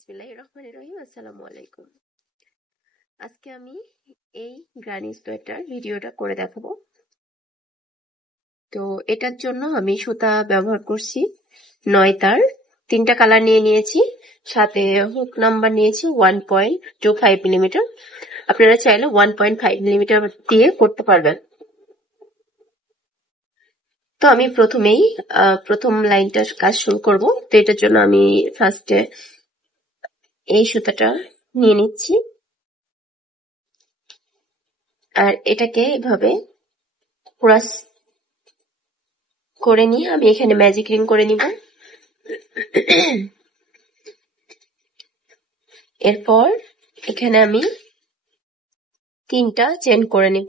বিসমিল্লাহির রহমানির রহিম। আসসালামু আলাইকুম। আজকে আমি এই গ্রানি সোয়েটার ভিডিওটা করে দেখাবো। তো এটার জন্য আমি সুতা ব্যবহার করছি 9 তার, 3টা কালার নিয়ে নিয়েছি, সাথে হুক নাম্বার নিয়েছি 1.25 মিলিমিটার। আপনারা চাইলে 1.5 মিলিমিটার দিয়ে করতে পারবেন। তো আমি প্রথম লাইনটার কাজ শুরু করব। তো এটার জন্য আমি ফার্স্টে এই সুতাটা নিয়ে নিচ্ছি, আর এটাকে এভাবে ক্রস করে নিয়ে আমি এখানে ম্যাজিক রিং করে নিব। এরপর এখানে আমি 3টা চেন করে নিব।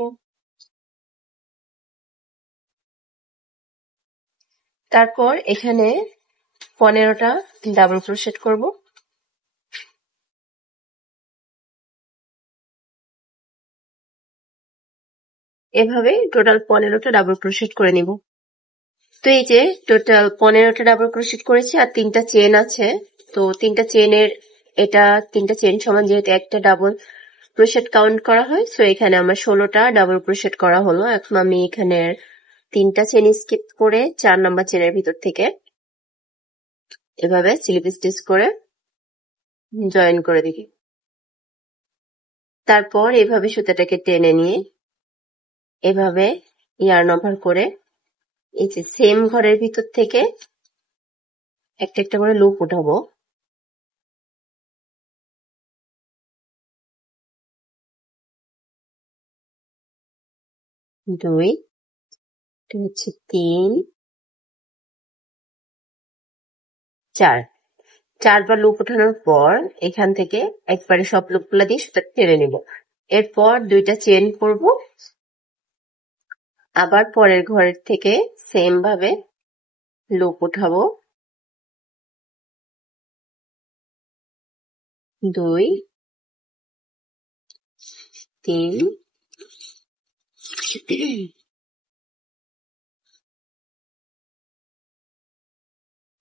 তারপর এখানে 15টা ডাবল ক্রোশেট করব। এভাবে টোটাল 15টা ডাবল ক্রোশেট করে নিব। তো এই যে টোটাল 15টা ডাবল ক্রোশেট করেছি, আর 3টা চেন আছে। তো 3টা চেনের এটা 3টা চেন সমান যেহেতু একটা ডাবল ক্রোশেট কাউন্ট করা হয়, সো এখানে আমার 16টা ডাবল ক্রোশেট করা হলো। এখন আমি এখানে 3টা চেন স্কিপ করে 4 নাম্বার চেনের ভিতর থেকে এভাবে স্লিপ স্টিচ করে জয়েন করে দিই। তারপর এভাবে সুতাটাকে টেনে নিয়ে এভাবে ইয়ার্ন ওভার করে এই যে সেম ঘরের ভিতর থেকে একটা একটা করে লুপ উঠাবো। দুই, এটা হচ্ছে 3, 4। 4বার লুপ উঠানোর পর এখান থেকে একবারে সব লুপগুলা দিয়ে সুতা টেনে নিব। এরপর 2টা চেন করব, আবার পরের ঘরের থেকে সেম ভাবে লুপ উঠাবো। 2, 3,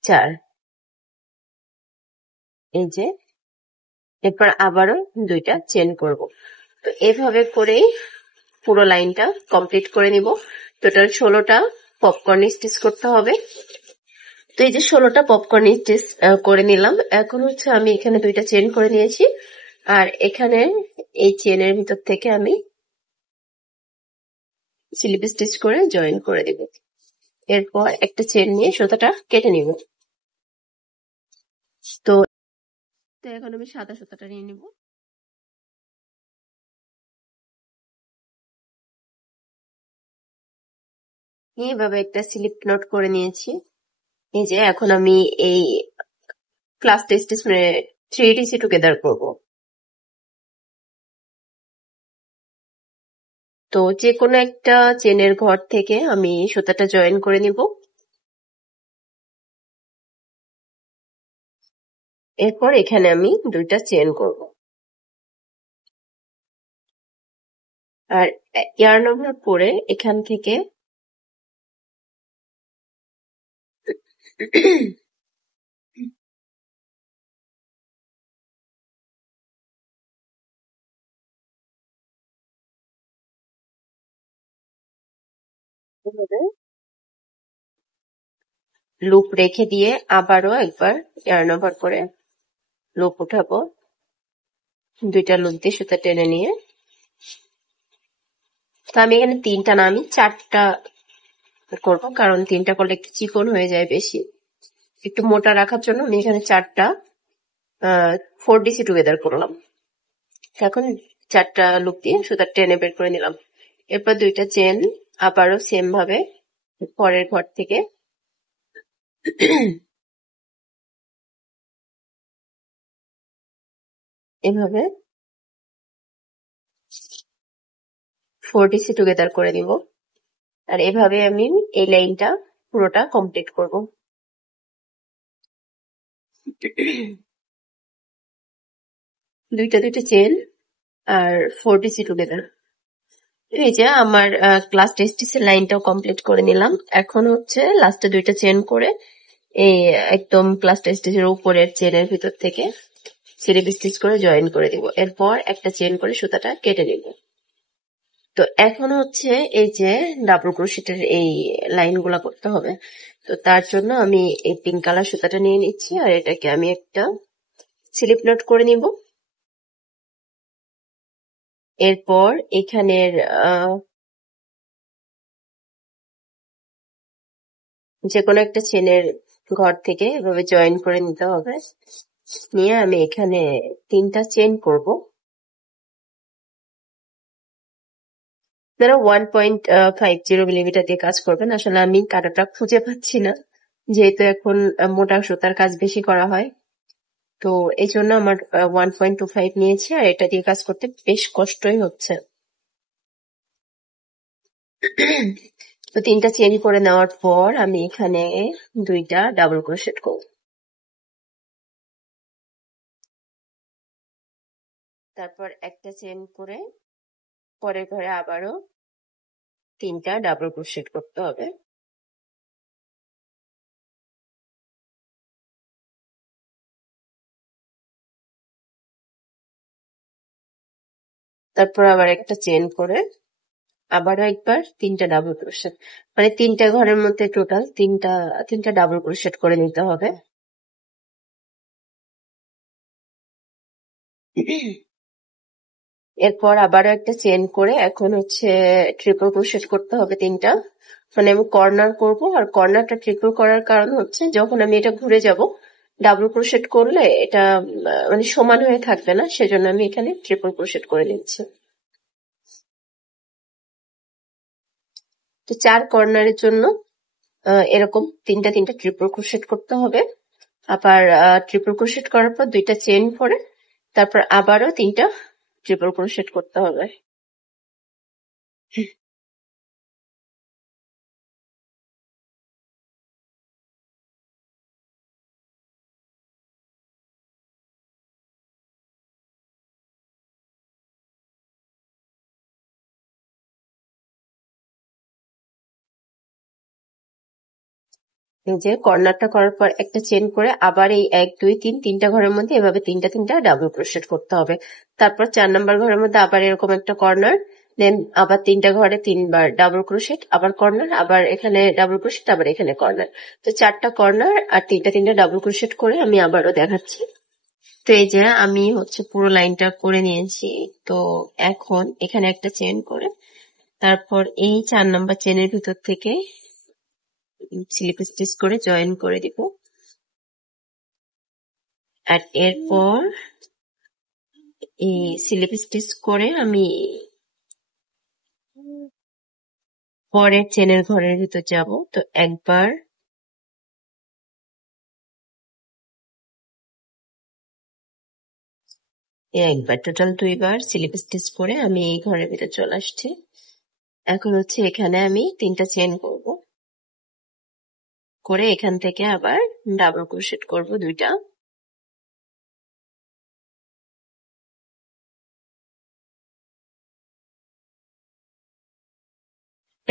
4। এই যে এরপর আবারও 2টা চেন করব। তো এভাবে করে পুরো লাইনটা কমপ্লিট করে নিব। টোটাল 16টা পপকর্ন স্টিচ করতে হবে। তো এই যে 16টা পপকর্ন স্টিচ করে নিলাম। এখন হচ্ছে আমি এখানে 2টা চেন করে নিয়েছি, আর এখানে এই চেনের ভিতর থেকে আমি স্লিপ স্টিচ করে জয়েন করে দেব। এরপর একটা চেন নিয়ে সুতাটা কেটে নিব। তো এখন আমি সাদা সুতাটা নিয়ে নিব। এইভাবে একটা স্লিপ নট করে নিয়েছি। এই যে এখন আমি এই ক্লাস স্টিচ মানে 3 টুগেদার করব। তো যে কোনো একটা চেনের ঘর থেকে আমি সুতাটা জয়েন করে নিব। এরপর এখানে আমি 2টা চেন করব, আর ইয়ার্ন ওভার করে এখান থেকে লুপ রেখে দিয়ে আবারও একবার ইয়ার্ন ওভার করে লুপ উঠাবো। 2টা লুপ দিয়ে সুতা টেনে নিয়ে, তো আমি এখানে 3টা না আমি 4টা করবো, কারণ 3টা করলে একটু চিকন হয়ে যায়, বেশি একটু মোটা রাখার জন্য আমি এখানে 4টা 4 টুগেদার করলাম। এখন 4টা লুপ দিয়ে সুতা টেনে বের করে নিলাম। এরপর 2টা চেন আবারও সেম ভাবে পরের ঘর থেকে এভাবে 4 টুগেদার করে নিব, আর এভাবে আমি এই লাইনটা পুরোটা কমপ্লিট করব। দুইটা চেন আর 4 টুগেদার। এই যে আমার ক্লাস টেস্টিসের লাইনটাও কমপ্লিট করে নিলাম। এখন হচ্ছে লাস্টে 2টা চেন করে এই একদম ক্লাস টেস্টিসের উপরের চেনের ভিতর থেকে স্লিপ স্টিচ করে জয়েন করে দিব। এরপর একটা চেন করে সুতাটা কেটে নিব। তো এখন হচ্ছে এই যে ডাবল ক্রোশেটের এই লাইনগুলা করতে হবে। তো তার জন্য আমি এই পিঙ্ক কালার সুতাটা নিয়ে নিচ্ছি, আর এটাকে আমি একটা স্লিপ নট করে নিব। এরপর এখানের যে কোনো একটা চেনের ঘর থেকে এভাবে জয়েন করে নিতে হবে। নিয়ে আমি এখানে 3টা চেন করব। আপনারা 1.50 মিলিমিটার দিয়ে কাজ করবেন। আসলে আমি কাঁটাটা খুঁজে পাচ্ছি না, যেহেতু এখন মোটা সুতার কাজ বেশি করা হয়। তো এই জন্য আমার 1.25 নিয়েছি, আর এটা দিয়ে কাজ করতে বেশ কষ্টই হচ্ছে। তো 3টা চেন করে নেওয়ার পর আমি এখানে 2টা ডাবল ক্রোশেট করব। তারপর একটা চেন করে পরের ঘরে আবারও 3টা ডাবল ক্রোশেট করতে হবে। তারপর আবার একটা চেন করে আবারও একবার 3টা ডাবল ক্রোশেট, মানে 3টা ঘরের মধ্যে টোটাল তিনটা ডাবল ক্রোশেট করে নিতে হবে। এরপর আবারও একটা চেন করে এখন হচ্ছে ট্রিপল ক্রোশেট করতে হবে 3টা। মানে আমি কর্নার করব, আর কর্নারটা ট্রিপল করার কারণ হচ্ছে যখন আমি এটা ঘুরে যাব ডাবল ক্রোশেট করলে এটা মানে সমান হয়ে থাকবে না, সেজন্য আমি এখানে ট্রিপল ক্রোশেট করে নিচ্ছি। তো 4 কর্নারের জন্য এরকম 3টা ট্রিপল ক্রোশেট করতে হবে। আবার ট্রিপল ক্রোশেট করার পর 2টা চেন করে তারপর আবারও 3টা ট্রিপল ক্রোশেট করতে হবে। এই যে কর্নারটা করার পর একটা চেন করে আবার এই 1 2 3 3টা ঘরের মধ্যে এভাবে 3টা ডাবল ক্রোশেট করতে হবে। তারপর 4 নাম্বার ঘরের মধ্যে আবার এরকম একটা কর্নার, দেন আবার 3টা ঘরে 3বার ডাবল ক্রোশেট, আবার কর্নার, আবার এখানে ডাবল ক্রোশেট, আবার এখানে কর্নার। তো 4টা কর্নার আর 3টা ডাবল ক্রোশেট করে আমি আবারও দেখাচ্ছি। তো এই যে আমি হচ্ছে পুরো লাইনটা করে নিয়েছি। তো এখন এখানে একটা চেন করে তারপর এই 4 নাম্বার চেনের ভিতর থেকে স্লিপ স্টিচ করে জয়েন করে দিব। আর এরপর এই স্লিপ স্টিচ করে আমি পরের চেনের ঘরের ভিতর যাব। তো একবার টোটাল 2বার স্লিপ স্টিচ করে আমি এই ঘরের ভিতর চলে আসছি। এখন হচ্ছে এখানে আমি 3টা চেন করব, করে এখান থেকে আবার ডাবল ক্রোশেট করব 2টা।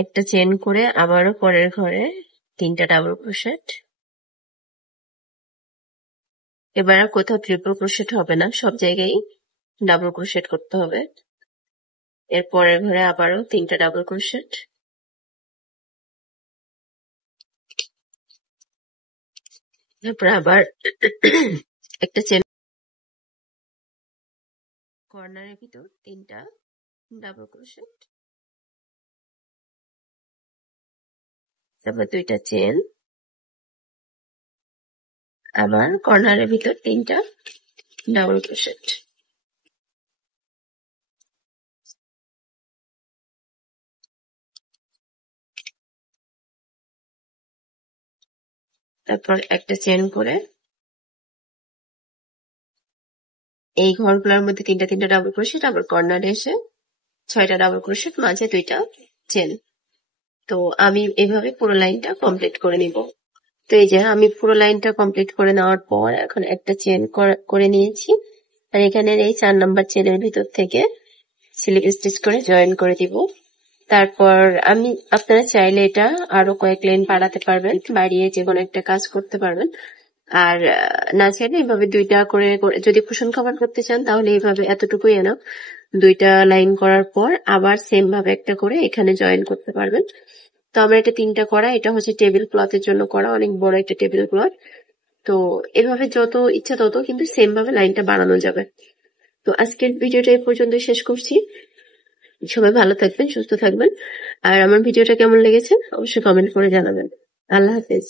একটা চেন করে আবারও পরের ঘরে 3টা ডাবল ক্রোশেট। এবার আর কোথাও ট্রিপল ক্রোশেট হবে না, সব জায়গায় ডাবল ক্রোশেট করতে হবে। এর পরের ঘরে আবারও 3টা ডাবল ক্রোশেট। তারপর আবার একটা চেন কর্নারের ভিতর 3টা ডাবল ক্রোশেট, তারপর 2টা চেন, আবার কর্নারের ভিতর 3টা ডাবল ক্রোশেট। তারপর একটা চেন করে এই ঘরগুলোর মধ্যে 3টা ডাবল ক্রোশেট, আবার কর্নারে এসে 6টা ডাবল ক্রোশেট, মাঝে 2টা চেন। তো আমি এভাবে পুরো লাইনটা কমপ্লিট করে নিব। তো এই যে আমি পুরো লাইনটা কমপ্লিট করে নেওয়ার পর এখন একটা চেন করে নিয়েছি, আর এখানে এই 4 নাম্বার চেনের ভিতর থেকে স্লিপ স্টিচ করে জয়েন করে দিব। তারপর আপনারা চাইলে এটা আরো কয়েক লাইন বাড়াতে পারবেন, বাড়িয়ে যে কোনো একটা কাজ করতে পারবেন। আর না চাইলে এইভাবে দুইটা করে যদি কুশন কভার করতে চান তাহলে এইভাবে এতটুকুই এনাফ। দুইটা লাইন করার পর আবার সেম ভাবে একটা করে এখানে জয়েন করতে পারবেন। তো আমার এটা 3টা করা, এটা হচ্ছে টেবিল ক্লথের জন্য করা, অনেক বড় একটা টেবিল ক্লথ। তো এভাবে যত ইচ্ছা তত কিন্তু সেম ভাবে লাইনটা বানানো যাবে। তো আজকের ভিডিওটা এই পর্যন্ত শেষ করছি। সবাই ভালো থাকবেন, সুস্থ থাকবেন। আর আমার ভিডিওটা কেমন লেগেছে অবশ্যই কমেন্ট করে জানাবেন। আল্লাহ হাফেজ।